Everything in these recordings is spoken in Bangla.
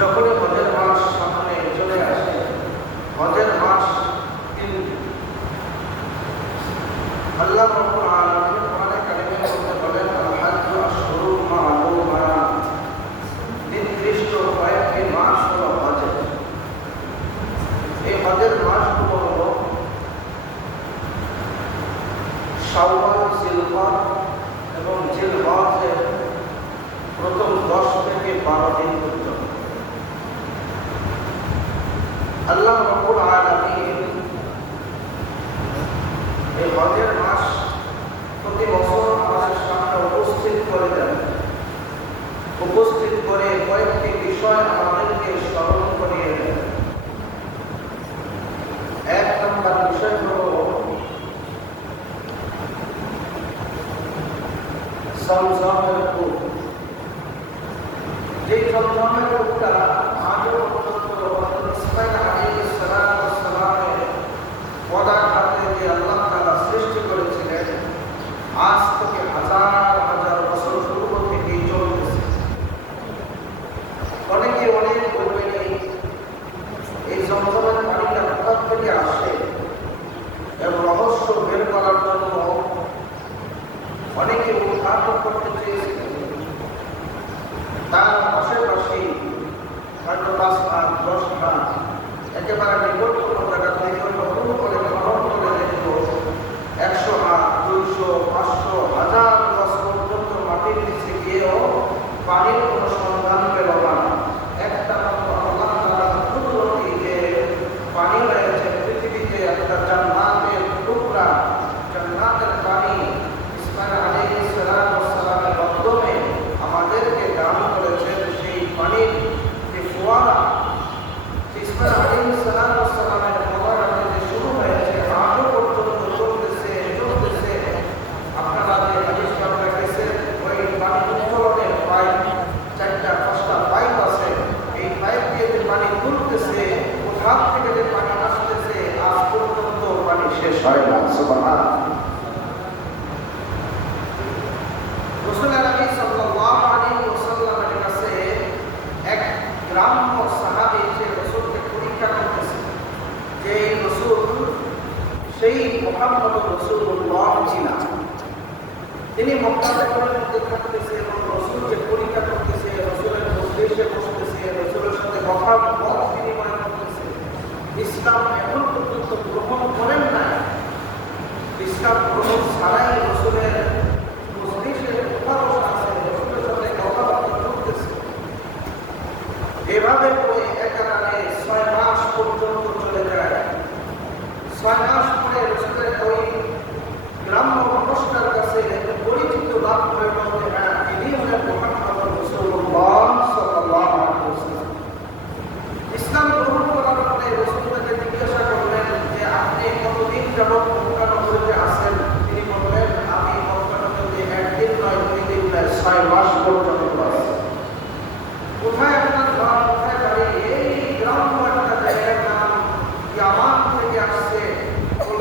যখনই হজের মাস সামনে চলে আসে, হজের মাস কিন্তু আল্লাহ রাব্বুল আলামিন কোরআনে কারিমে বলতে বলেন, আল হাজ্জু আশহুরুম মা'লুমাত, নির্দিষ্ট কয়েকটি মাস হলো হজের। এই হজের মাসগুলো হলো শাওয়াল, জিলকদ এবং জিলহজের প্রথম 10 থেকে 12 দিন পর্যন্ত। আল্লাহ রাব্বুল আলামিন এই হজের মাস প্রতি বছর আমাদের সামনে উপস্থিত করে দেন, উপস্থিত করে কয়েকটি বিষয় আমাদেরকে স্মরণ করিয়ে দেন। এক নম্বর বিষয় হল জমজমের কূপ। যে জমজমের কূপটা আজও পর্যন্ত ইসমাঈল আলাইহিস সালামের পদাঘাতে যে আল্লাহ তাআলা সৃষ্টি করেছিলেন, আজ থেকে হাজার হাজার বছর পূর্ব থেকেই চলতেছে। অনেকে অনেক বলবেন এই জমজমের পানিটা কোথা থেকে আসে, এর রহস্য বের করার জন্য অনেকে উদ্ঘাটন করতে চেয়েছিলেন। তার আশেপাশে হয়তো 5 হাত 10 হাত একেবারে নিকট কোনো জায়গা থেকে নতুন করে খনন করে দেখলো 100 হাত 200 500 1000 বছর পর্যন্ত মাটির নিচে গিয়েও পানির কোনো সন্ধান পেল না। একটা মাত্র আল্লাহ তাআলা কুদরতি যে পানি রয়েছে পৃথিবীতে, একটা জান্নাতের টুকরা, জান্নাতের পানি ইসমাঈল আলাইহিস সালামের মাধ্যমে আমাদেরকে দান করেছেন। সেই পানির যে ফোয়ারা ইসমাঈল আলাইহিস সালামের পদাঘাতে যে শুরু হয়েছে, আজও পর্যন্ত চলতেছে। আপনারা যে হাদিসটা দেখেছেন, ওই পানি উত্তোলনের পাইপ 4টা 5টা পাইপ আছে, এই পাইপ দিয়ে যে পানি তুলতেছে, ওখান থেকে যে পানি আসতেছে, আজ পর্যন্ত পানি শেষ হয় না। সুবহানাল্লাহ। রাসূল সাল্লাল্লাহু আলাইহি ওয়াসাল্লামের কাছে এক গ্রাম্য সাহাবী যে রাসূলকে পরীক্ষা করতেছে, যে রাসূল সেই মুহাম্মদ রাসূলুল্লাহ ছিলেন। তিনি মক্কা শহরের মধ্যে থাকতেছে এবং রাসূলকে পরীক্ষা করতেছে, রাসূলের উদ্দেশ্যে বসতেছে, রাসূলের সাথে কথা বিনিময় করতেছে। ইসলাম এখন পর্যন্ত গ্রহণ করেন না। ইসলাম গ্রহণ ছাড়াই রাসূলের এভাবে করে একেবারে 6 মাস পর্যন্ত চলে যায়। 6 মাস পরে রাসূলের ওই গ্রাম্য মানুষটার কাছে পরিচিত লাভ করে বলতে, হ্যাঁ, ইনি হলেন মুহাম্মদ রাসূলুল্লাহ সাল্লাল্লাহু আলাইহি ওয়াসাল্লাম। ইসলাম গ্রহণ করার পরে রাসূল তাকে জিজ্ঞাসা করলেন যে, আপনি কতদিন যাবত মক্কা নগরীতে আছেন? তিনি বললেন, আমি মক্কা নগরীতে 1 দিন নয় 2 দিন নয় 6 মাস পর্যন্ত আছি। কোথায় আপনার ঘর, কোথায় বাড়ি? এই গ্রাম্য একটা জায়গার নাম ইয়ামান থেকে আসছে। ওই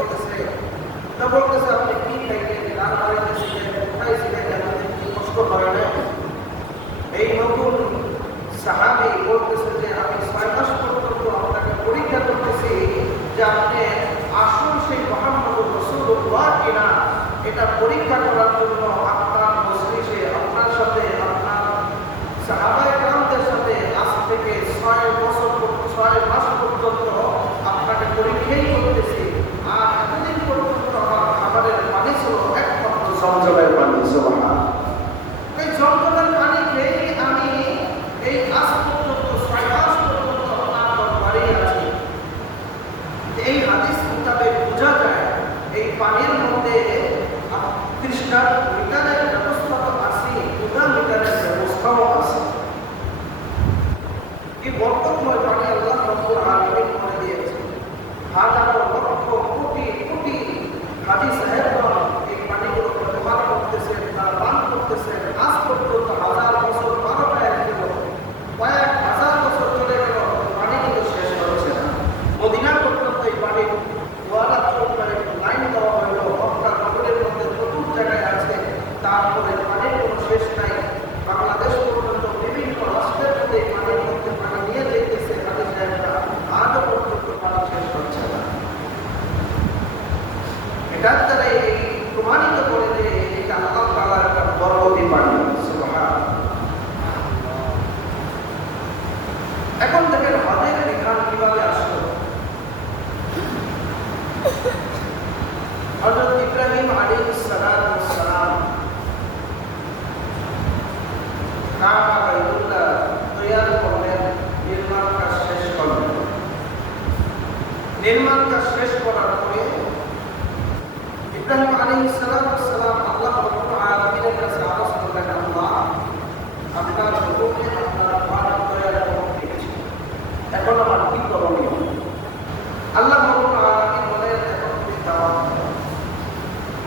কাবা বাইতুল্লাহ তৈরি করলেন, নির্মাণ কাজ শেষ করলেন। নির্মাণ কাজ শেষ করার পরে ইব্রাহিম আলাইহিস সালাম আল্লাহ রাব্বুল আলামিনের কাছে আরজ করলেন, আল্লাহ, আপনার হুকুমে আপনার ঘর তৈরি করতে গেছি, এখন আমার কি করণীয়? আল্লাহ রাব্বুল আলামিন বলেন, এখন তুমি দাওয়াত দাও।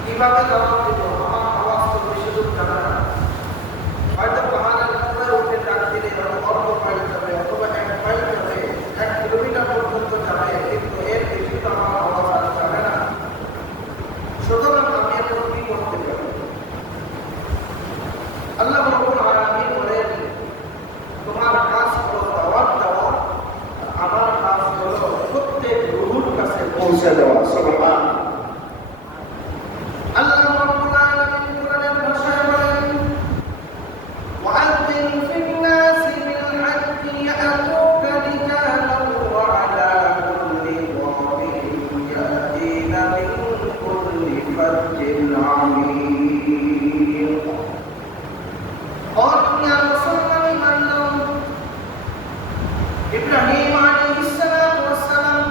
কিভাবে দাওয়াত দিব? আমার আওয়াজ তো বেশি দূর যাবে না, হয়তো পাহাড়ের উপরে উঠে ডাক দিলে অল্প মাইল যাবে, অথবা 1 মাইল যাবে, 1 কিলোমিটার পর্যন্ত যাবে, কিন্তু এর বেশি তো আমার আওয়াজ আর যাবে না। সুতরাং আমি এখন কি করতে পারি? আল্লাহ রাব্বুল আলামিন বলেন, তোমার কাজ হলো দাওয়াত দেওয়া, আমার কাজ হলো প্রত্যেক রূহের কাছে পৌঁছে দেওয়া। সুবহানাল্লাহ। আল্লাহ রাব্বুল আলামিন কোরআনের ভাষায় বলেন, وأذن في الناس بالحج يأتوك رجالا وعلى كل ضامر يأتين من كل فج عميق قالوا يا مسلم من لهم إبراهيم عليه الصلاة والسلام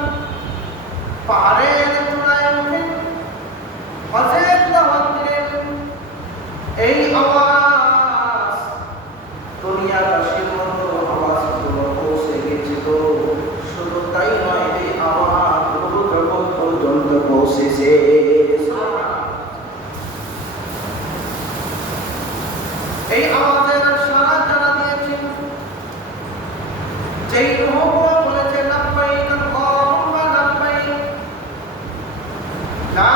পাহাড়ের চূড়ায় উঠে হজের দাওয়াত দিলেন। এই আওয়াজ দুনিয়াবাসীর মতো আওয়াজগুলো পৌঁছে গেছিল। শুধু তাই নয়, এই আওয়াজ পুরো জগৎ পর্যন্ত পৌঁছেছে। এই আওয়াজের সাড়া যারা দিয়েছেন, যেই রূহগুলো বলেছে লাব্বাইক আল্লাহুম্মা লাব্বাইক লা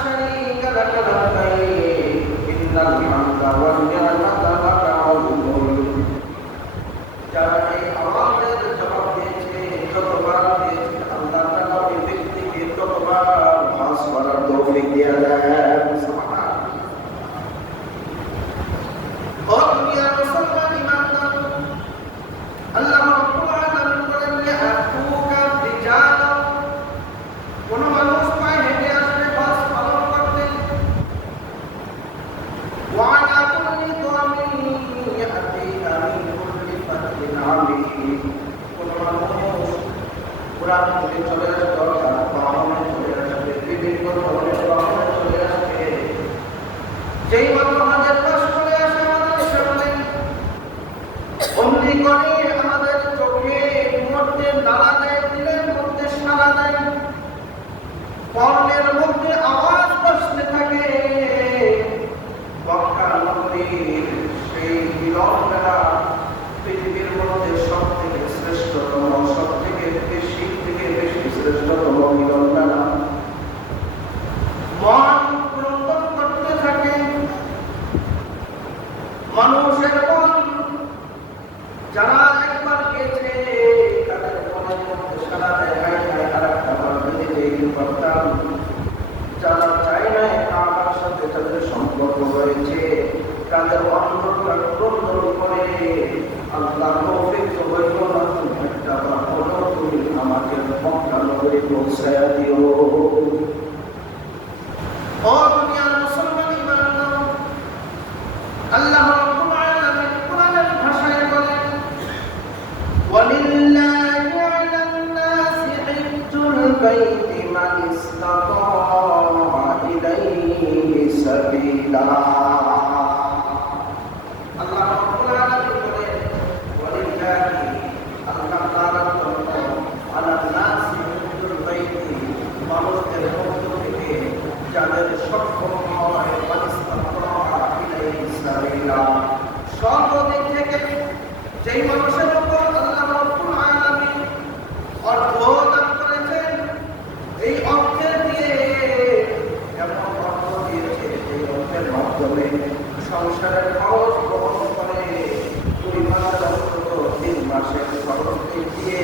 শারীকা লাকা লাব্বাইক ইন্নাল হামদা ওয়ান নি'মাতা লাকা ওয়াল মুলক, যারা এই আওয়াজের জবাব দিয়েছে, যতবার দিয়েছে, আল্লাহ তাআলা ওই ব্যক্তিকে ততবার ভাস করার তৌফিক দিয়ে দেন। সুবহানাল্লাহ। ও দুনিয়ার মুসলমান ইমানদার, আল্লাহ রাব্বুল আলামিন বলেন, ইয়াতুকা রিজালা, কোন মানুষ পায়ে হেঁটে আসবে হজ পালন করতে, ওয়া আলা কুল্লি দামিন ইয়াতিনা মিন কুল্লি ফাজলিন আমিক, কোন মানুষ কুরআন পড়ে চলে আসবে, অর্থাৎ বাহনে চলে আসবে, বিভিন্ন ধরনের বাহনে চলে আসবে। যেই মানুষ আমাদের পাশ চলে আসে, আমাদের সামনে অমনি করে আমাদের চোখে মধ্যে নাড়া দেয়, দিলের মধ্যে সাড়া দেয়, কর্ণের মধ্যে আওয়াজ বসতে থাকে। মক্কা নগরীর সেই মিলনমেলা পৃথিবীর মধ্যে সব থেকে শ্রেষ্ঠতম, সব থেকে বেশি শ্রেষ্ঠতম মিলনমেলা। মন ক্রন্দন করতে থাকে, মানুষের মন যারা একবার গেছে তাদের মনের মধ্যে সারা দেয়, আর একটা বার নিজেই করতাম। যারা চাই না আমার সাথে তাদের সম্পর্ক রয়েছে, তাদের অন্তরটা ক্রন্দন করে, আল্লাহ তৌফিক তো হইল না, তুমি একটা বার বলো, তুমি আমাকে মক্কা নগরে পৌঁছায়া দিও। ও দুনিয়ার মুসলমান ইমানদার, আল্লাহ রাব্বুল আলামিন কোরআনের ভাষায় বলেন, ওয়ালিল্লাহি আলান নাসি হিজ্জুল বাইতি মান ইসতাতা ইলাইহি সাবিলা। আল্লাহ রাব্বুল আলামিন বলেন, ওয়ালিল্লাহি, আল্লাহ তাআলার জন্য, আলান নাসি হিজ্জুল বাইতি, মানুষের পক্ষ থেকে যাদের সক্ষম হয়, মান ইসতাতা ইলাইহি সাবিলা, সর্বদিক থেকে যেই মানুষের উপর আল্লাহ রাব্বুল আলামিন অর্থ দান করেছেন, এই অর্থের দিয়ে এমন অর্থ দিয়েছে, এই অর্থের মাধ্যমে সংসারের খরচ বহন করে 2 মাসের অন্তত 3 মাসের খরচ দিয়ে,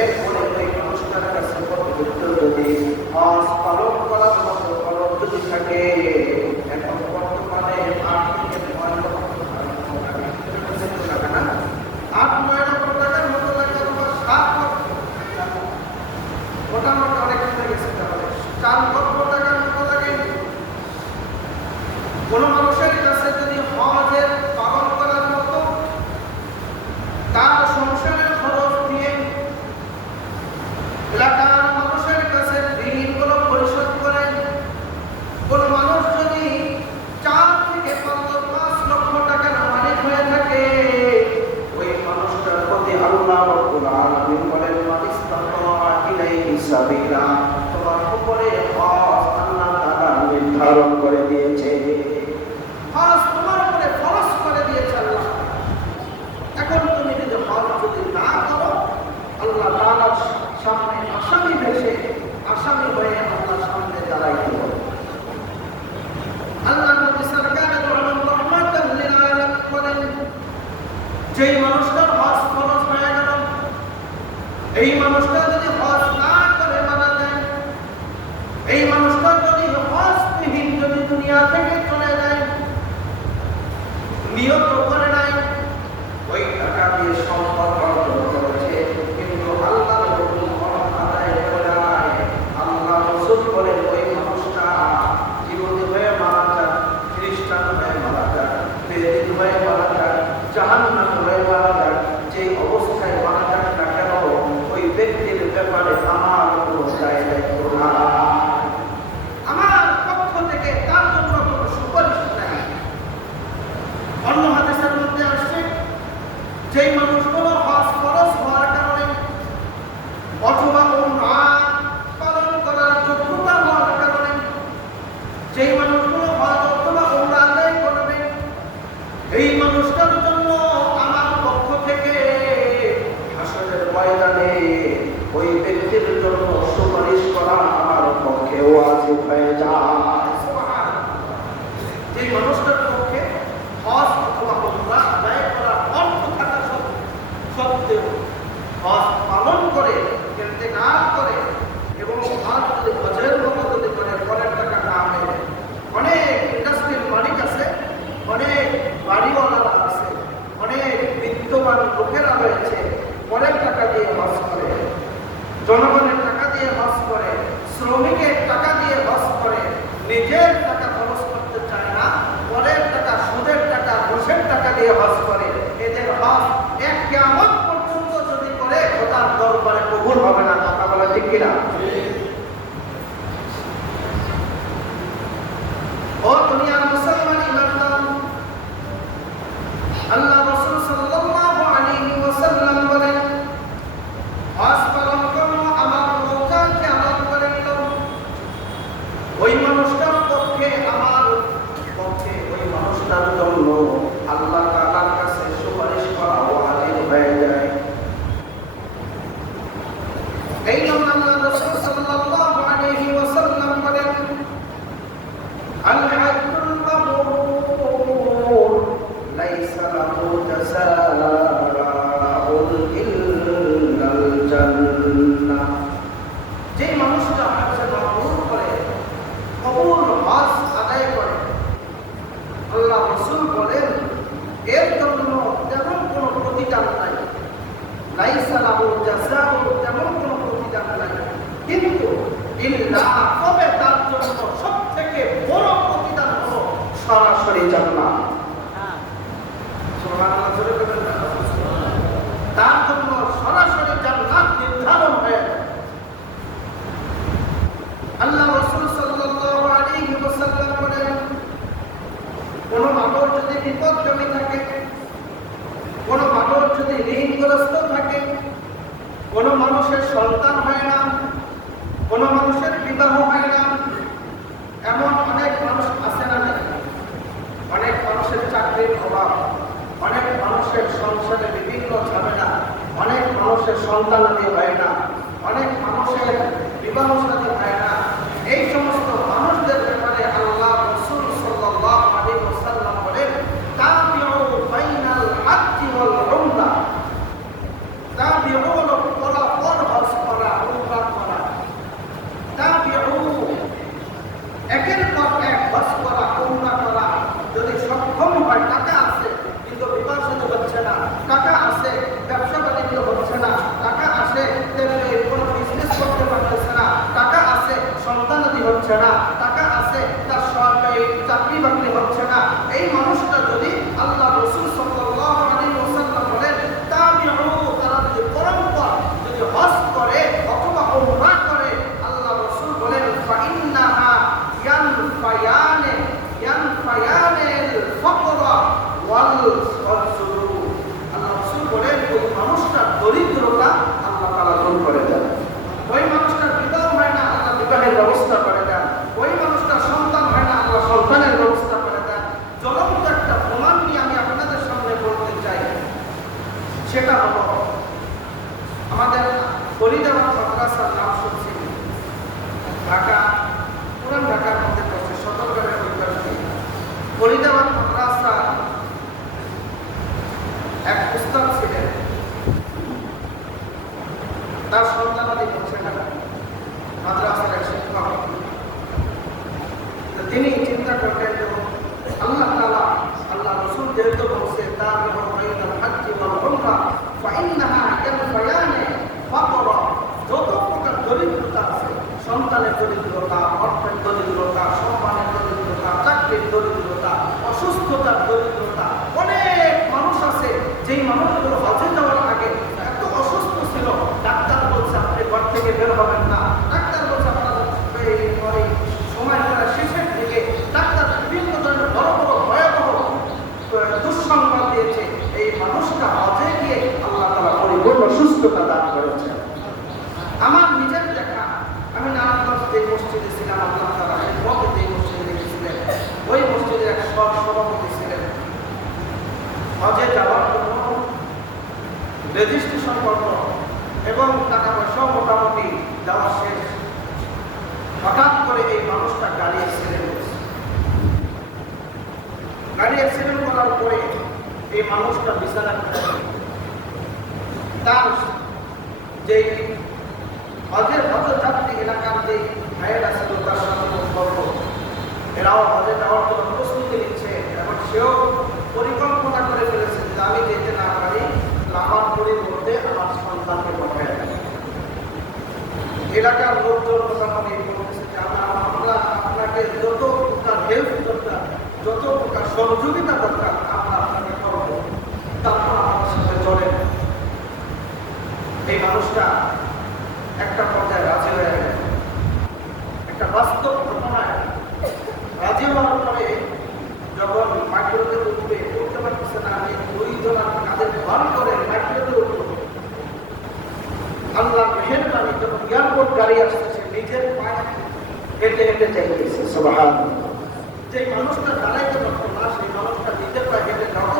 এরপরে ওই মানুষটার কাছে পর্যন্ত যদি হজ পালন করার মতো খরচ যদি থাকে, এখন বর্তমানে 8 থেকে 9 লক্ষ টাকা, 8-9 সাবিলা, তোমার উপরে হজ আল্লাহ তাআলা নির্ধারণ করে দিয়েছে, হজ তোমার উপরে ফরজ করে দিয়েছে আল্লাহ। এখন তুমি যদি হজ যদি না করো, আল্লাহ তাআলার সামনে আসামি ভেসে আসামি হয়ে আল্লাহর সামনে দাঁড়াইতে হবে। আল্লাহ নবী সরকার রহমাতুল্লাহ লিল আলামিন বলেন, যেই মানুষটার হজ ফরজ হয়ে গেল, এই মানুষটা যদি হজ না করে মারা যায়, এই মানুষটা যদি হজবিহীন যদি দুনিয়া থেকে চলে যায়, নিয়ত করে নাই, ওই টাকা দিয়ে সম্পদ অর্জন করেছে কিন্তু আল্লাহর হুকুম আদায় করে নাই। আল্লাহ রাসূল বলেন, ওই মানুষটা ইহুদি হয়ে মারা যাক, খ্রিস্টান হয়ে মারা যাক, বেদিন হয়ে মারা যাক, জাহান্নাম হয়ে মারা যাক, যে অবস্থায় মারা যাক না কেন, ওই ব্যক্তির ব্যাপারে আমার কোনো দায় দায়িত্ব নাই, আমার পক্ষ থেকে তার জন্য কোনো সুপারিশ নাই। অন্য হাদিসের মধ্যে আসছে, যেই মানুষগুলো হজ ফরজ হওয়ার কারণে অথবা উমরা পালন করার যোগ্যতা হওয়ার কারণে যেই মানুষগুলো হজ অথবা উমরা আদায় করবে, এই মানুষটার জন্য আমার পক্ষ থেকে হাসরের ময়দানে ওই ব্যক্তির জন্য সুপারিশ করা আমার পক্ষে ওয়াজিব হয়ে যায়। যেই মানুষটার পক্ষে হজ অথবা উমরা আদায় করার অর্থ থাকা সত্ত্বেও হজ পালন করে ইন্তেকাল করে এবং হজ যদি হজের মতো যদি করে পরের টাকা না মেলে, অনেক ইন্ডাস্ট্রির মালিক আছে, অনেক বাড়িওয়ালারা আছে, অনেক বিত্তবান লোকেরা রয়েছে, পরের টাকা দিয়ে হজ করে, জনগণের টাকা দিয়ে হজ করে, শ্রমিকের টাকা দিয়ে হজ করে, নিজের টাকা খরচ করতে চায় না, পরের টাকা, সুদের টাকা, ঘুষের টাকা দিয়ে হজ করে। এদের হজ এক কিয়ামত পর্যন্ত যদি করে খোদার দরবারে কবুল হবে না। কথা বলা ঠিক কিনা? ও দুনিয়ার মুসলমান ইমানদার, আল্লাহ রাসূল সাল্লাল্লাহু আলাইহি ওয়াসাল্লাম বলেন, হজ পালন করো আমার রোজা কিয়ামত করে নিল, ওই মানুষটার পক্ষে আমার পক্ষে ওই মানুষটার জন্য আল্লাহ তাআলার কাছে সুপারিশ করা ওয়াজিব হয়ে যায়। এই জন্য আল্লাহ রাসূল সাল্লাল্লাহু আলাইহি ওয়াসাল্লাম বলেন, আল হাজ্জুল মাবরুর লাইসা লাহু জাযাউন ইল্লাল জান্নাহ। যে মানুষটা হজ মাবরুর করে, কবুল হজ আদায় করে, আল্লাহ রাসূল বলেন এর জন্য তেমন কোনো প্রতিদান নাই, লাইসা লাহু জাযাউন, তেমন কোনো প্রতিদান নাই, কিন্তু ইল্লা, তবে তার জন্য সবথেকে বড় প্রতিদান হলো সরাসরি জান্নাত। সুবহানাল্লাহ, জোরে বলেন না? তার জন্য সরাসরি জান্নাত নির্ধারণ হয়ে যায়। আল্লাহ রাসূল সাল্লাল্লাহু আলাইহি ওয়াসাল্লাম বলেন, কোন মানুষ যদি বিপদজনক থাকে, কোন মানুষ যদি ঋণগ্রস্ত থাকে, কোন মানুষের সন্তান হয় না, কোন মানুষের বিবাহ হয় না, এমন অনেক মানুষ আছে না? অনেক মানুষের চাকরির অভাব, অনেক মানুষের সংসারে বিভিন্ন ঝামেলা, অনেক মানুষের সন্তানাদি হয় না, অনেক মানুষের বিবাহ শাদী হয় না। এই সমস্ত মানুষদের ব্যাপারে আল্লাহ রাসূল সাল্লাল্লাহু আলাইহি ওয়াসাল্লাম বলেন, তাবিউ বাইনাল হাজ্জি ওয়াল উমরা, তাবিউ হলো পরপর হজ করা, উমরা করা, তাবিউ একের পর এক হজ করা, উমরা করা। যদি সক্ষম হয়, টাকা আছে কিন্তু বিবাহ শাদী হচ্ছে না, টাকা আছে ব্যবসা বাণিজ্য হচ্ছে না, টাকা আছে কোনো বিজনেস করতে পারতেছে না, টাকা সেটা হলো আমাদের ফরিদাবাদ মাদ্রাসার নাম শুনছি, ঢাকা, পুরান ঢাকার মধ্যে পড়ছে, সদরঘাটের বিপরীতে ফরিদাবাদ মাদ্রাসা এক উস্তাদ ছিলেন, তার সন্তানাদি হচ্ছে না মাদ্রাসার এক শিক্ষক। তিনি চিন্তা করতেন আল্লাহ তাআলা, আল্লাহ রাসূল যেহেতু বলছে তার বাইনাল হাজ্জি ওয়াল উমরা ফাইন্নাহা ইয়ানফায়ানি ফাকরা, যত প্রকার দরিদ্রতা আছে, সন্তানের দরিদ্রতা, অর্থের দরিদ্রতা, সম্মানের দরিদ্রতা, চাকরির দরিদ্রতা, অসুস্থতার দরিদ্রতা, অনেক মানুষ আছে যেই মানুষগুলো হজে যাওয়ার আগে এত অসুস্থ ছিল, ডাক্তার বলছে আপনি ঘর থেকে বের হবেন না, ডাক্তার বলছে আপনার সময় শেষের দিকে ডাক্তার বিভিন্ন ধরনের বড় বড় ভয়াবহ দুঃসংবাদ দিয়েছে, এই মানুষটা হজে গিয়ে আল্লাহ তাআলা পরিপূর্ণ সুস্থতা দান করেছেন। আমার নিজের দেখা, আমি নারায়ণগঞ্জ যে মসজিদে ছিলাম, আল্লাহ তাআলা এই মধ্যে যে মসজিদে রেখেছিলেন, ওই মসজিদের এক সভাপতি ছিলেন। হজে যাওয়ার জন্য রেজিস্ট্রেশন করত এবং টাকা পয়সা মোটামুটি দেওয়া শেষ, হঠাৎ করে এই মানুষটা গাড়ি অ্যাক্সিডেন্ট করেছে। গাড়ি অ্যাক্সিডেন্ট করার পরে এই মানুষটা বিছানায় তার যে হজের যাত্রী এলাকার যে ভাইয়েরা ছিল তার সাথে বলবো, এরাও হজে যাওয়ার জন্য প্রস্তুতি নিচ্ছে এবং সেও পরিকল্পনা করে ফেলেছে যে আমি যেতে না পারি, আমার পরিবর্তে আমার সন্তানকে পাঠায় দেয়। এলাকার লোকজন মোটামুটি বলতেছে যে আমরা আপনাকে যত প্রকার হেল্প দরকার, যত প্রকার সহযোগিতা দরকার আমরা আপনাকে করবো, তারপর আমার সাথে চলেন। এই মানুষটা একটা পর্যায়ে রাজি হয়ে গেল, একটা বাস্তব ঘটনায় রাজি হওয়ার পরে যখন মাইক্রোতে উঠতে পারতেছে না, আমি দুইজনের কাঁধে ভার করে মাইক্রোতে উঠবো। আল্লাহ মেহেরবানি, যখন এয়ারপোর্ট গাড়ি আসতেছে নিজের পায়ে হেঁটে হেঁটে চাইতেছে, সুবহানাল্লাহ। যে মানুষটা দাঁড়াইতে পারতো না, সেই মানুষটা নিজের পায়ে হেঁটে যাওয়া,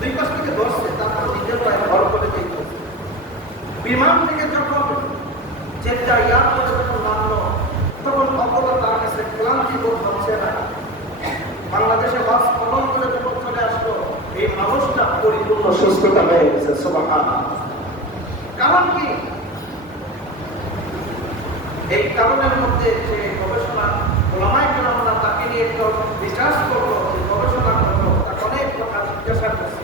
দুই পাশ থেকে ধরছে, তারপর নিজের পায়ে ভর করে চাইতেছে। বিমান থেকে যখন জেদ্দা এয়ারপোর্টে যখন নামলো, তখন অপরা তার কাছে ক্লান্তি বোধ হচ্ছে না। বাংলাদেশে হজ পালন করে যখন চলে আসলো, এই মানুষটা পরিপূর্ণ সুস্থতা হয়ে গেছে, সুবহানাল্লাহ। কারণ কি? এই কারণের মধ্যে যে গবেষণা ওলামায়ে কেরামরা তাকে নিয়ে রিসার্চ করলো, যে গবেষণা করলো, তাকে অনেক কথা জিজ্ঞাসা করছে।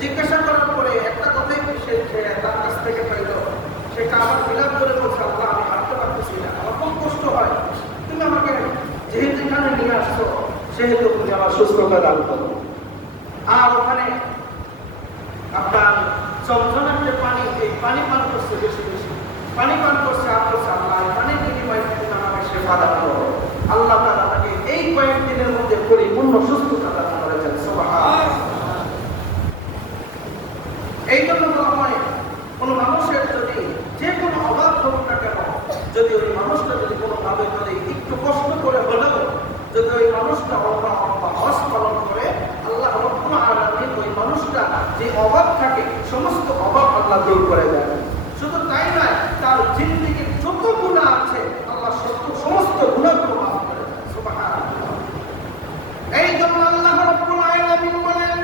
জিজ্ঞাসা করার পরে একটা কথাই সে তার কাছ থেকে পাইল, সেটা আমার বিলাপ করে বলছে, আল্লাহ আমি হাঁটতে পারতেছি না, আমার খুব কষ্ট হয়, তুমি আমাকে যেহেতু এখানে নিয়ে আসছো সেহেতু তুমি আমার সুস্থতা দান করো। আর ওখানে আপনার চমচমের যে পানি, এই পানি পান করছে, বেশি বেশি পানি পান করছে, আর করছে আল্লাহ পানির বিনিময়ে তুমি আমাকে সেবা দান করো। আল্লাহ তাআলা তাকে এই কয়েকদিনের মধ্যে পরিপূর্ণ সুস্থতা দান করেছেন, সুবহানাল্লাহ। এই জন্য বলা হয়, কোনো মানুষের যদি যে কোনো অভাব হোক না কেন, যদি ওই মানুষটা যদি কোনোভাবে যদি একটু কষ্ট করে হলেও যদি ওই মানুষটা হজ পালন করে, আল্লাহ রাব্বুল আলামিন ওই মানুষটা যে অভাব থাকে সমস্ত অভাব আল্লাহ দূর করে দেয়। শুধু তাই নয়, তার জিন্দেগির যত গুনাহ আছে আল্লাহ সমস্ত গুনাহগুলো মাফ করে দেয়, সুবহানাল্লাহ। এই জন্য আল্লাহ রাব্বুল আলামিন বলেন,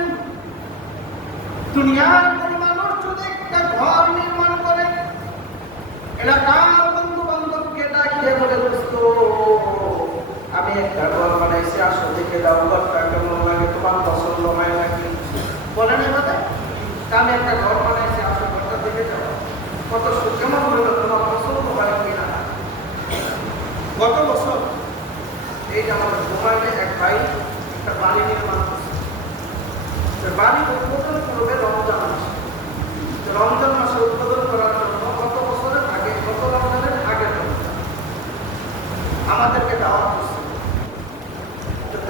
দুনিয়ার কোন মানুষ যদি একটা ঘর নির্মাণ করে, এলাকার বন্ধু বান্ধবকে ডাকিয়ে বলে, দোস্ত আমি একটা ঘর বানাইছি, আসো দেখে দাও ঘরটা কেমন লাগে, তোমার পছন্দ হয় নাকি? বলেন এভাবে, আমি একটা ঘর বানাইছি, আসো ঘরটা দেখে যাও, কত কেমন হইল, তোমার পছন্দ হয় কিনা? গত বছর এই যে আমাদের মোবাইলে এক ভাই একটা বাড়ি নির্মাণ করছে। বাড়ি উদ্বোধন করবে রমজান মাসে। রমজান মাসে উদ্বোধন করার জন্য গত বছরের আগে, গত রমজানের আগে আমাদেরকে দাওয়াত করছে।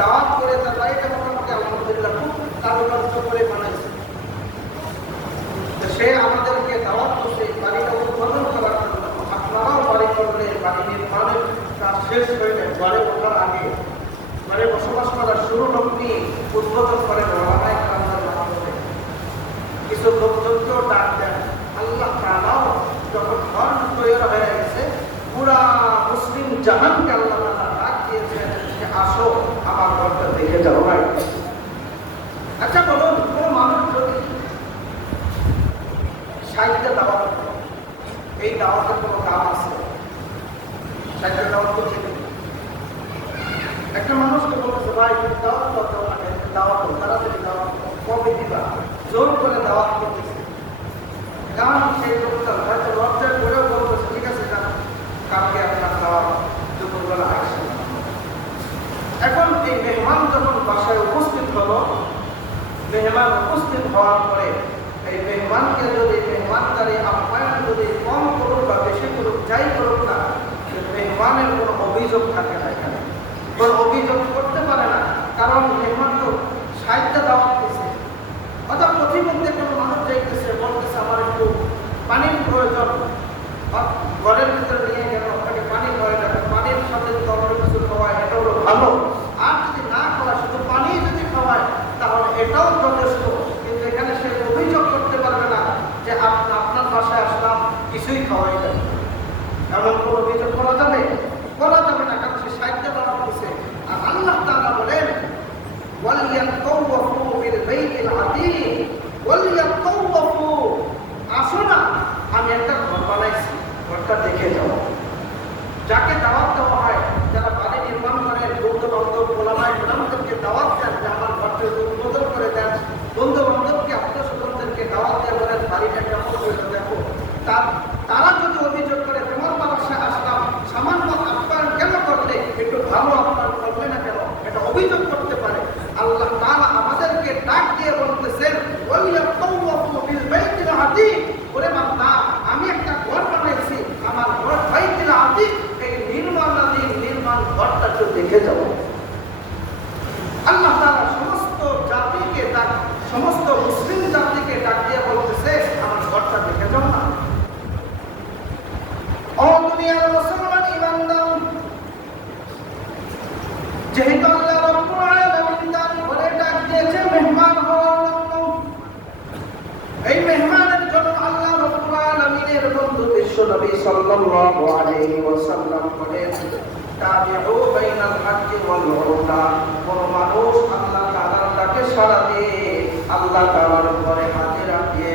দাওয়াত করে তার বাড়িটা মোটামুটি আলহামদুলিল্লাহ খুব কারুকার্য করে বানাইছে। সে আমাদেরকে দাওয়াত করছে বাড়িটা উদ্বোধন করার জন্য। আপনারাও বাড়ি করলে বাড়ি নির্মাণের কাজ শেষ হয়ে যায়, ঘরে ওঠার আগে ঘরে বসবাস করার শুরু লগ্নি উদ্বোধন করেন ওলামায়ে কেরামদের মাধ্যমে। কিছু লোকজনকে ডাক দেন। আল্লাহ তাআলাও যখন ঘর তৈরি হয়ে গেছে, পুরা মুসলিম জাহানকে আল্লাহ তাআলা ডাক দিয়েছেন যে আসো আমার ঘরটা দেখে যাও ভাই। আচ্ছা বলুন, কোন মানুষ যদি 60টা দাওয়াত, এই দাওয়াতের কোনো দাম আছে? 60টা দাওয়াত করছে, একটা মানুষকে বলতেছে ভাই তুমি দাওয়াত করতে লাগে, দাওয়াত তাড়াতাড়ি দাওয়াত কবে দিবা, জোর করে দাওয়াত করতেছে। কারণ সেই লোকটা হয়তো লজ্জা করেও বলতেছে ঠিক আছে যান, কালকে আপনার দাওয়াত দুপুরবেলা আসছে। এখন এই মেহমান যখন বাসায় উপস্থিত হলো, মেহমান উপস্থিত হওয়ার পরে এই মেহমানকে যদি মেহমানদারি আপ্যায়ন যদি কম করুক বা বেশি করুক, যাই করুক না, মেহমানের কোনো অভিযোগ থাকে না, এখানে কোনো অভিযোগ করতে পারে না। কারণ মেহমান তো 60টা দাওয়াত দিয়েছে। অর্থাৎ প্রতিমধ্যে কোনো মানুষ যাইতেছে, বলতেছে আমার একটু পানির প্রয়োজন, ঘরের ভিতরে নিয়ে গেল, ওখানে পানি হয় না, পানির সাথে তরল কিছু খাওয়ায়, এটা হলো ভালো। আর যদি না খাওয়ায়, শুধু পানি যদি খাওয়ায়, তাহলে এটাও যথেষ্ট। কিন্তু এখানে সে অভিযোগ করতে পারবে না যে আপনার বাসায় আসলাম কিছুই খাওয়াই না, এমন কোনো অভিযোগ করা যাবে? করা যাবে না, কারণ সে 60টা দাওয়াত দিয়েছে। আর আল্লাহ তাআলা বলেন ওয়ালিয়াতাওয়াফু বিল বাইতিল আতীক, ওয়ালিয়াতাওয়াফু, আসো না আমি একটা ঘর বানাইছি, ঘরটা দেখে যাও। যাকে দাওয়াত দেওয়া হয়, যারা বাড়ি নির্মাণ করেন, বন্ধু বান্ধব ওলামায়ে কেরামদেরকে দাওয়াত দেন যে আমার ঘরটা উদ্বোধন করে দেন, বন্ধু বান্ধবকে আত্মীয় স্বজনদেরকে দাওয়াত দিয়ে বলেন বাড়িটা কেমন হইলো দেখো। তারা যদি অভিযোগ করে তোমার বাসায় আসলাম, সামান্য আপ্যায়ন কেন করলে, একটু ভালো আপ্যায়ন করলে না কেন, এটা অভিযোগ করতে পারে। আল্লাহ তাআলা আমাদেরকে ডাক দিয়ে বলতেছেন ওয়ালিয়াতাওয়াফু বিল বাইতিল আতীক, ওরে বান্দা আমি একটা ঘর বানাইছি, আমার ঘর বাইতুল আতীক, এই নির্মাণ ঘরটা তো দেখে যাও। আল্লাহ তাআলা সমস্ত জাতিকে সমস্ত মুসলিম জাতিকে ডাক দিয়ে বলতেছে আমার ঘরটা দেখে যাও না। ও দুনিয়ার মুসলমান ইমানদার, যেহেতু আল্লাহ রাব্বুল আলামিন তার ঘরে ডাক দিয়েছে মেহমান হওয়ার জন্য, এই মেহমানের জন্য আল্লাহ রাব্বুল আলামিনের বন্ধু বিশ্ব নবী সাল্লাল্লাহু আলাইহি ওয়াসাল্লাম বলেন তাবিউ বাইনাল হাজ্জি ওয়াল উমরা, কোন মানুষ আল্লাহ তাআলার ডাকে সাড়া দিয়ে আল্লাহ তাআলার ঘরে হাজিরা দিয়ে,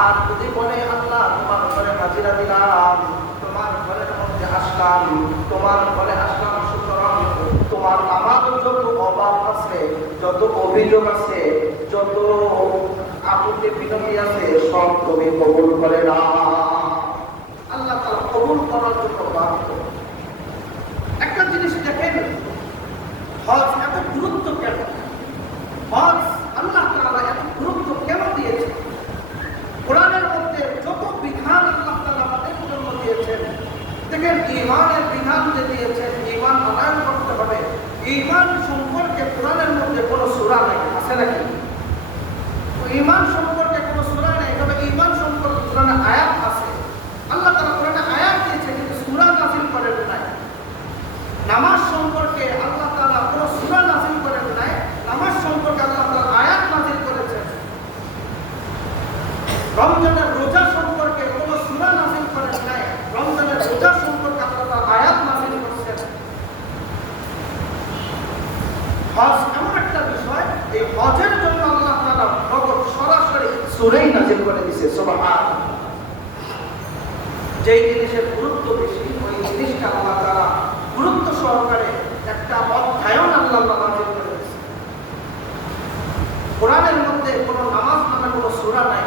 আর যদি বলে আল্লাহ তোমার ঘরে হাজিরা দিলাম, তোমার ঘরের মধ্যে আসলাম, তোমার ঘরে আসলাম, সুতরাং তোমার নামাজের যত অভাব আছে, যত অভিযোগ আছে, যত আপত্তি বিনতি আছে, সব তুমি কবুল করে না। আল্লাহ তাআলা কবুল করার জন্য বাধ্য। একটা জিনিস দেখেন, হজ এত গুরুত্ব কেন? হজ আল্লাহ তাআলা এত গুরুত্ব কেন দিয়েছে? কোরআনের মধ্যে যত বিধান আল্লাহ তাআলা আমাদের জন্য দিয়েছেন, দেখেন ঈমানের বিধান যে দিয়েছেন, ঈমান আদায় করতে হবে। ঈমান সম্পর্কে কোরআনের মধ্যে কোনো সূরা নেই, আছে নাকি? ঈমান সম্পর্কে কোনো সূরা নেই, তবে ঈমান সম্পর্কে কোরআনে আয়াত আছে। আল্লাহ তাআলা কোরআনে আয়াত দিয়েছে কিন্তু সূরা নাযিল করেন নাই। নামাজ সম্পর্কে আল্লাহ তাআলা কোনো সূরা নাযিল করেন নাই, নামাজ সম্পর্কে আল্লাহ তাআলা আয়াত নাযিল করেছেন। রমজানের রোজা সম্পর্কে কোনো সূরা নাযিল করেন নাই, রমজানের রোজা সম্পর্কে আল্লাহ তাআলা আয়াত নাযিল করেছেন। হজ এমন একটা বিষয়, এই হজের জন্য আল্লাহ তাআলা নগদ সরাসরি সূরাই নাযিল করে দিয়েছে। সুবহানাল্লাহ। যেই জিনিসের গুরুত্ব বেশি, ওই জিনিসটা আল্লাহ তাআলা গুরুত্ব সহকারে একটা অধ্যায়ন আল্লাহ নাযিল করে দিয়েছে। কোরআনের মধ্যে কোনো নামাজ নামে কোনো সূরা নাই,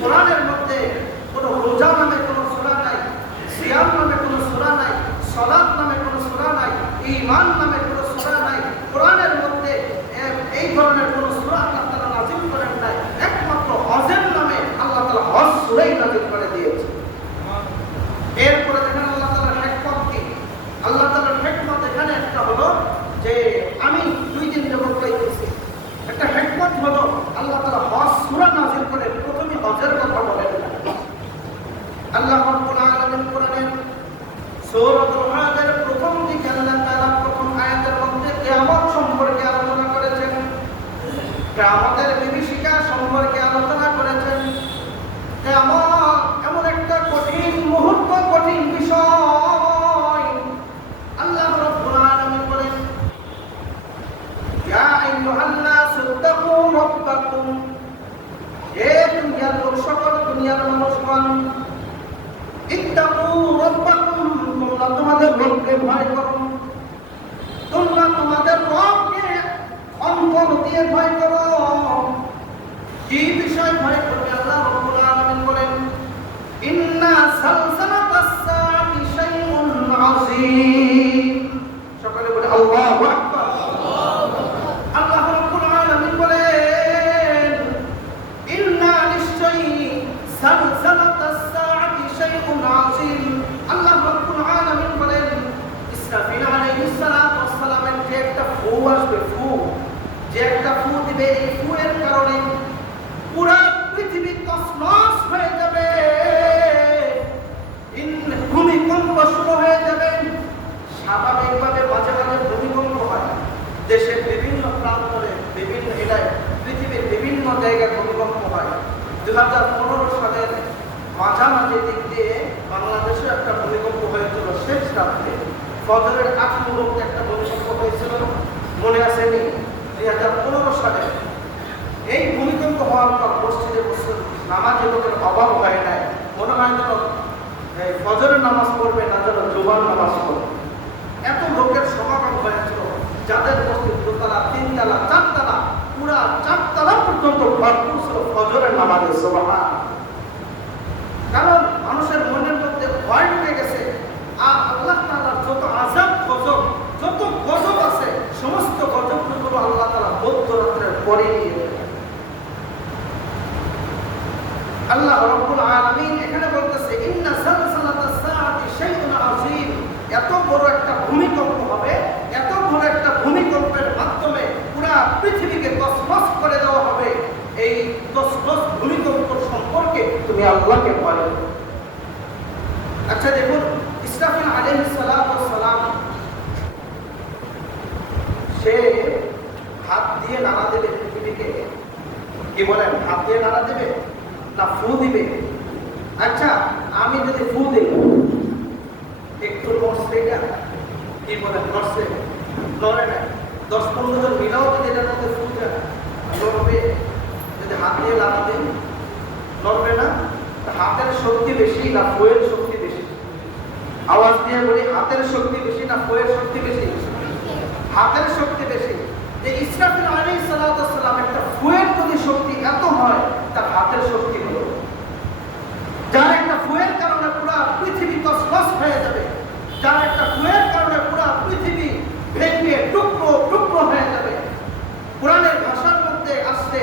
কোরআনের মধ্যে কোনো রোজা নামে কোনো সূরা নাই, সিয়াম নামে কোনো সূরা নাই, সালাত নামে কোনো সূরা নাই, ঈমান নামে কোনো সূরা নাই। কোরআনের মধ্যে এই ধরনের কোনো সূরা আল্লাহ তাআলা নাযিল করেন নাই। একমাত্র হজের নামে আল্লাহ তাআলা হজ সূরাই নাযিল করে দিয়েছে। এরপরে দেখেন আল্লাহ তাআলার হিকমত কি? আল্লাহ তাআলার হিকমত এখানে একটা হলো যে আমি 2 দিন যাবত কইতেছি, একটা হিকমত হলো আল্লাহ তাআলা হজ সূরা নাযিল করে প্রথমে হজের কথা বলেন। আল্লাহ রাব্বুল আলামিন কোরআনের সূরাতুল হজের প্রথম দিকে আল্লাহ তাআলা প্রথম আয়াতের মধ্যে কিয়ামত সম্পর্কে আলোচনা করেছেন, কিয়ামতের বিভীষিকা সম্পর্কে আলোচনা করেছেন। যে এমন একটা কঠিন মুহূর্ত, কঠিন বিষয়। আল্লাহ রাব্বুল আলামিন বলেন, ইয়া আইয়ুহান নাস ইত্তাকু রাব্বাকুম, হে দুনিয়ার লোক সকল, দুনিয়ার মানুষগণ, ইত্তাকু রাব্বাকুম, তোমরা তোমাদের রবকে ভয় করো, তোমরা তোমাদের রবকে অন্তর দিয়ে ভয় করো। কি বিষয় ভয় করবে? আল্লাহ রাব্বুল আলামিন বলেন, ইন্না সালসালাতাস সাআতি শাইউন আযীম। সকলে বলে আল্লাহু আকবার। আল্লাহ রাব্বুল আলামিন বলেন, ইন্না নিশ্চয়ই সালসালাতাস সাআতি শাইউন আযীম। আল্লাহ রাব্বুল আলামিন বলেন, ইসরাফিল আলাইহিস সালাতু ওয়াস সালামের যে একটা ফু আসবে, যে একটা ফু দিবে, এই ফুয়ের কারণে পুরা পৃথিবী তছনছ হয়ে যাবে, ভূমিকম্প শুরু হয়ে যাবে। স্বাভাবিকভাবে মাঝে মাঝে ভূমিকম্প হয় দেশের বিভিন্ন প্রান্তরে, বিভিন্ন এলাকায়, পৃথিবীর বিভিন্ন জায়গায় ভূমিকম্প হয়। 2015 সালের মাঝামাঝি দিক দিয়ে বাংলাদেশে একটা ভূমিকম্প হয়েছিল, শেষ রাত্রে ফজরের আগ মুহূর্তে একটা ভূমিকম্প হয়েছিল, মনে আসেনি? 2015 সালে এই ভূমিকম্প হওয়ার পর মসজিদে নামাজের লোকের অভাব হয় নাই। মনে হয় যেন ফজরের নামাজ পড়বে না, যেন জুমার নামাজ পড়বে, এত লোকের সমাগম হয়েছিল। যাদের মসজিদ দোতলা, তিনতলা, চারতলা, পুরা চারতলা পর্যন্ত ভরপুর ছিল ফজরের নামাজে। সুবহান। কারণ মানুষের মনের মধ্যে ভয় ঢুকে গেছে, আর আল্লাহ তাআলার যত আযাব গজব, যত গজব আছে, সমস্ত গজবগুলো আল্লাহ তাআলা মধ্যরাত্রের পরে নিয়ে দেন। আল্লাহ রাব্বুল আলামিন এখানে বলতেছে, ইন্না সালসালাতাস সাআতি শাইউন আযীম। এত বড় একটা ভূমিকম্প হবে, এত বড় একটা ভূমিকম্পের মাধ্যমে পুরা পৃথিবীকে তছনছ করে দেওয়া হবে। এই তছনছ ভূমিকম্প সম্পর্কে তুমি আল্লাহকে ভয় করো। আচ্ছা দেখুন, ইসরাফিল আলাইহিস সালাতু ওয়াস সালাম সে হাত দিয়ে নাড়া দেবে পৃথিবীকে। কি বলেন? হাত দিয়ে নাড়া দেবে না ফু দিবে? আচ্ছা, আমি যদি ফু দিই একটু নড়ছে, কি বলেন? নড়ছে? নড়ে না। 10-15 জন মিলাও যদি এটার মধ্যে ফু দেয়, নড়বে? যদি হাত দিয়ে নাড়া দেন, নড়বে না? হাতের শক্তি বেশি না ফুয়ের শক্তি বেশি? আওয়াজ দিয়ে বলি, হাতের শক্তি বেশি না ফুয়ের শক্তি বেশি? হাতের শক্তি বেশি। যে ইসরাফিল আলাইহিস সালাতু ওয়াস সালাম একটা ফুয়ের যদি শক্তি এত হয়, তার হাতের শক্তি হলো, যার একটা ফুয়ের কারণে পুরো পৃথিবী তছনছ হয়ে যাবে, যার একটা ফুয়ের কারণে পুরো পৃথিবী ভেঙে টুকরো টুকরো হয়ে যাবে। কোরআনের ভাষার মধ্যে আসছে,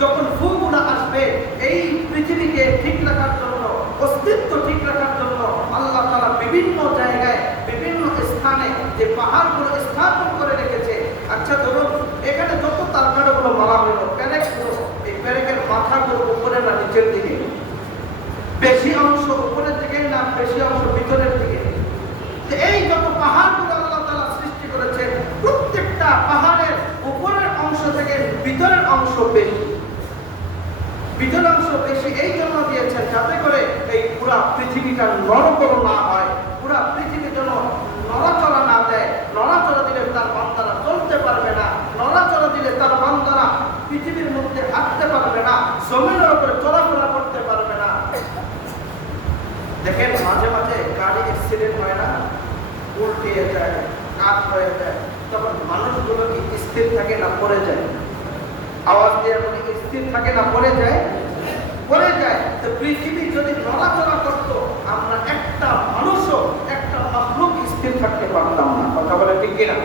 যখন ফুগুলো আসবে, এই পৃথিবীকে ঠিক রাখার জন্য, অস্তিত্ব ঠিক রাখার জন্য আল্লাহ তাআলা বিভিন্ন জায়গায়, বিভিন্ন স্থানে যে পাহাড়গুলো স্থাপন করে রেখেছে। আচ্ছা ধরুন, এখানে যত তারকাগুলো মারা হলো, প্যারেকগুলো, এই প্যারেকের মাথাগুলো উপরে না নিচের দিকে? বেশি অংশ উপরের দিকে না বেশি অংশ ভিতরের দিকে? এই যত পাহাড়গুলো আল্লাহ তাআলা সৃষ্টি করেছে, প্রত্যেকটা পাহাড়ের উপরের অংশ থেকে ভিতরের অংশ বেশি। ভিতরের অংশ বেশি এই জন্য দিয়েছেন, যাতে করে এই পুরা পৃথিবীটা নড়বড় না হয়, পুরা পৃথিবী যেন নড়াচড়া না দেয়। নড়াচড়া দিলে তার বান্দারা চলতে পারবে না, নড়াচড়া দিলে তার বান্দারা পৃথিবীর মধ্যে হাঁটতে পারবে না, জমিনের উপরে চলাফেরা করতে পারবে না। দেখেন, মাঝে মাঝে গাড়ি অ্যাক্সিডেন্ট হয় না, উল্টে যায়, কাত হয়ে যায়, তখন মানুষগুলো কি স্থির থাকে না পড়ে যায়? আওয়াজ দিয়ে বলি, স্থির থাকে না পড়ে যায়? পড়ে যায়। তো পৃথিবী যদি নড়াচড়া করতো, আমরা একটা মানুষও, একটা মাখলুক স্থির থাকতে পারতাম না। কথা বলে ঠিক কিনা?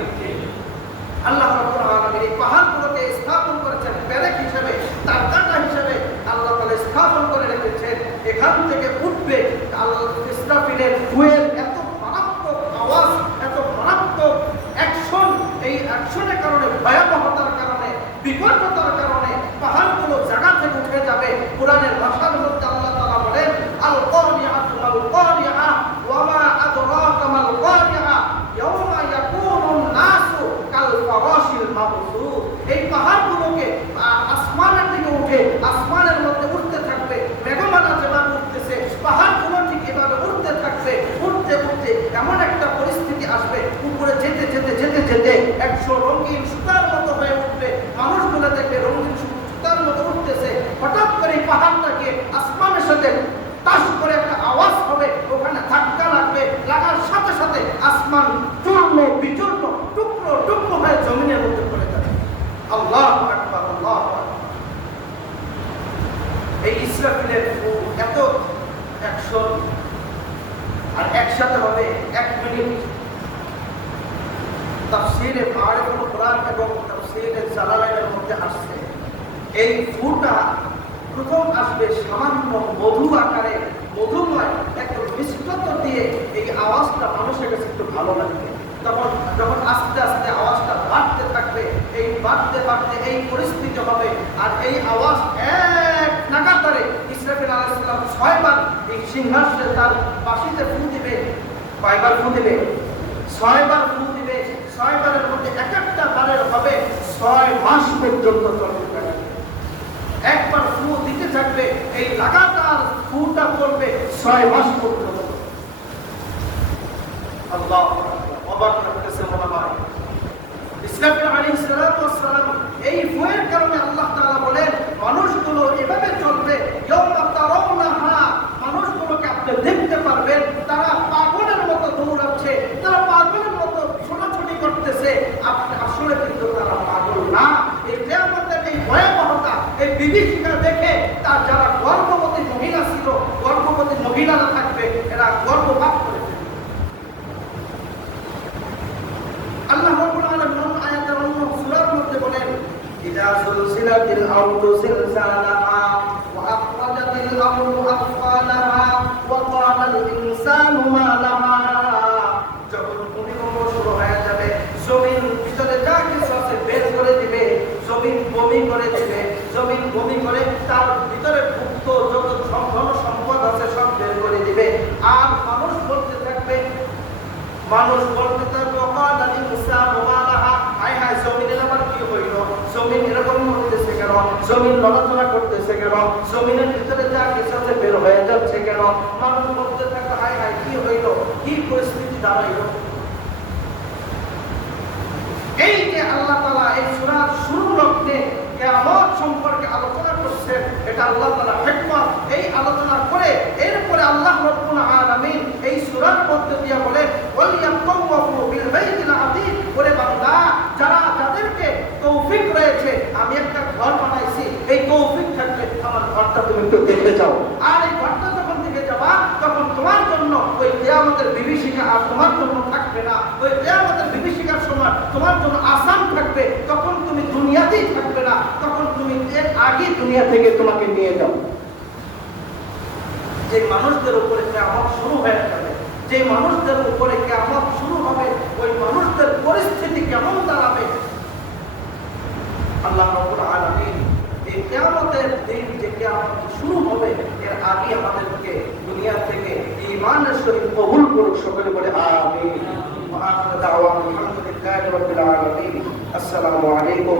আল্লাহ রাব্বুল আলামিন এই পাহাড়গুলোকে স্থাপন করেছেন প্যারেক হিসেবে, তার কাঁটা হিসেবে আল্লাহ তাআলা স্থাপন করে রেখেছেন। এখান থেকে উঠবে আল্লাহ ইসরাফিলের ফুয়ের এত মারাত্মক আওয়াজ, এত মারাত্মক অ্যাকশন। এই অ্যাকশনের কারণে, ভয়াবহতার কারণে, বিপর্যতার কারণে পাহাড়গুলো জায়গা থেকে উঠে যাবে। কোরআনের ভাষার মধ্যে আল্লাহ তাআলা বলেন, আল কারিআতু মাল কারিআ ওয়া মা আদরাকা মাল কারিআ ইয়াওমা ইয়াকুনুন নাসু কাল ফারাশিল মাবসুস। এই পাহাড়গুলোকে আসমানের দিকে উঠে, আসমানের মধ্যে উঠতে থাকবে, মেঘমালা যেভাবে 100 আর একসাথে হবে 1 মিনিট। তাফসীরে মারিফুল কোরআন এবং তাফসীরে জালালাইনের মধ্যে আসছে এই ফুটা প্রথম আসবে সামান্য মধু আকারে, মধুময় একটা মিষ্টত্ব দিয়ে এই আওয়াজটা মানুষের কাছে একটু ভালো লাগবে। তখন যখন আস্তে আস্তে আওয়াজটা বাড়তে থাকবে, এই বাড়তে বাড়তে এই পরিস্থিতি হবে, আর এই আওয়াজ এক নাগাতারে ইসরাফিল আলাইহিস সালাম 6 বার এই সিংহাসনে তার বাঁশিতে ফু দিবে। কয়বার ফু দিবে? 6 বার ফু দিবে। 6 বারের মধ্যে এক একটা বারের হবে 6 মাস পর্যন্ত চলতে থাকবে। একবার ফু দিতে থাকবে, এই লাগাতার ফুটা করবে 6 মাস পর্যন্ত। আল্লাহ অবাক লাগতেছে মনে হয়। ইসরাফিল আলাইহিস সালাম এই ফুয়ের কারণে আল্লাহ তাআলা বলেন মানুষগুলো এভাবে চলবে, ইয়াউমা তারাউনাহা, মানুষগুলোকে আপনি দেখতে পারবেন তারা পাগলের মতো দৌড়াচ্ছে, তারা পাগলের মতো ছোটাছুটি করতেছে। আপনি আসলে কিন্তু তারা পাগল না। এই কিয়ামতের এই ভয়াবহতা, এই বিভীষিকা দেখে তার যারা গর্ভবতী মহিলা ছিল, গর্ভবতী মহিলারা থাকবে, এরা গর্ভপাত করে ফেলবে। আল্লাহ রাব্বুল আলামিন আয়াতের অন্য সূরার মধ্যে বলেন ইযা সুলসিলাতিল আরদু সিলসালাহা ওয়া আখরাজাতিল আরদু আথফালাহা ওয়া ক্বালাল ইনসানু মা লাহা, যখন ভূমিকম্প শুরু হয়ে যাবে, জমিন ভিতরে যা কিছু আছে বের করে দিবে, জমিন বমি করে দিবে, জমিন বমি করে তার ভিতরে ভুক্ত যত ধন সম্পদ আছে সব বের করে দিবে। আর মানুষ বলতে থাকবে, মানুষ বলতে থাকবে ওয়াকালাল ইনসানু মা লাহা, হায় হায় জমিনের আবার কি হইল, জমিন এরকম করতেছে কেন, জমিন নড়াচড়া করতেছে কেন, জমিনের ভিতরে যা কিছু আছে বের হয়ে যাচ্ছে কেন। মানুষ বলতে থাকবে হায় হায় কি হইল, কি পরিস্থিতি দাঁড়াইল। এই যে আল্লাহ তাআলা এই সূরার শুরু লগ্নে কিয়ামত সম্পর্কে আলোচনা করছেন, এটা আল্লাহ তাআলা হিকমত। এই আলোচনা করে এরপরে আল্লাহ রাব্বুল আলামিন এই সূরার মধ্যে দিয়ে বলেন ওয়াল ইয়াতাওয়াফু বিল বাইতিল আতীক, ওরে বান্দা যারা যাদেরকে তৌফিক রয়েছে, আমি একটা ঘর বানাইছি, এই তৌফিক থাকলে আমার ঘরটা তুমি একটু দেখতে যাও। আর এই ঘরটা যখন দেখে যাবা তখন তোমার জন্য ওই কিয়ামতের বিভীষিকা আর তোমার জন্য থাকবে না। ওই কিয়ামতের বিভীষিকার সময় তোমার জন্য আসান থাকবে, তখন তুমি দুনিয়াতেই থাকবে না, তখন তুমি এর আগে দুনিয়া থেকে তোমাকে নিয়ে যাও। যে মানুষদের উপরে কিয়ামত শুরু হয়ে যাবে, যে মানুষদের উপরে কিয়ামত শুরু হবে, ওই মানুষদের পরিস্থিতি কেমন দাঁড়াবে। আল্লাহ রাব্বুল আলামিন এই কিয়ামতের দিন যে কিয়ামত শুরু হবে এর আগে আমাদেরকে দুনিয়া থেকে ঈমানের সহিত কবুল করুক। সকলে বলে আমিন। ওয়া আখিরু দাওয়ানা আলহামদুলিল্লাহি রাব্বিল আলামিন। আসসালামু আলাইকুম